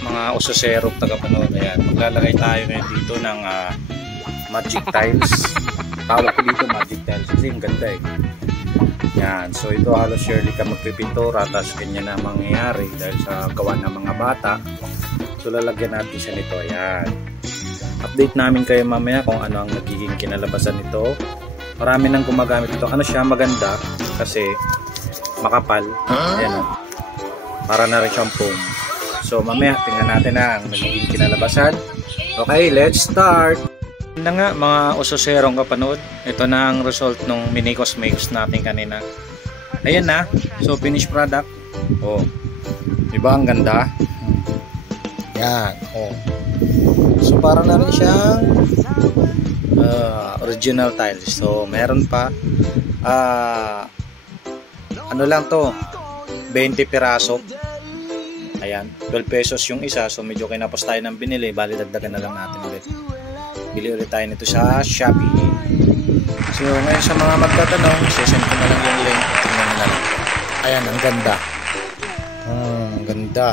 Mga usoserong tagapanood, ayan, maglalagay tayo ngayon dito ng magic tiles. Tawag ko dito magic tiles kasi ang ganda eh. Yan, so ito halos surely ka magpipintura, tapos ganyan na mangyayari dahil sa gawa ng mga bata. So lalagyan natin siya nito, ayan. Update namin kayo mamaya kung ano ang nagiging kinalabasan nito. Marami nang gumagamit ito. Ano siya, maganda kasi makapal. Ayan o, para na rin siyang foam. So mamaya tingnan natin na ang nagiging kinalabasan. Okay, let's start! Na nga mga usoserong kapanood, ito na ang result ng mini cosmetics natin kanina. Ayan na, so finished product. Oh, diba ang ganda? Yan, oh. So para na rin siyang original tiles. So meron pa ano lang to, 20 piraso. Ayan, 12 pesos yung isa. So medyo kinapos tayo ng binili, bali dagdagan na lang natin ulit. Bili ulit tayo nito sa Shopee. So ngayon sa mga magtatanong, sesend ko na lang yung link. Tingnan na lang. Ayan, ang ganda. Ang ganda.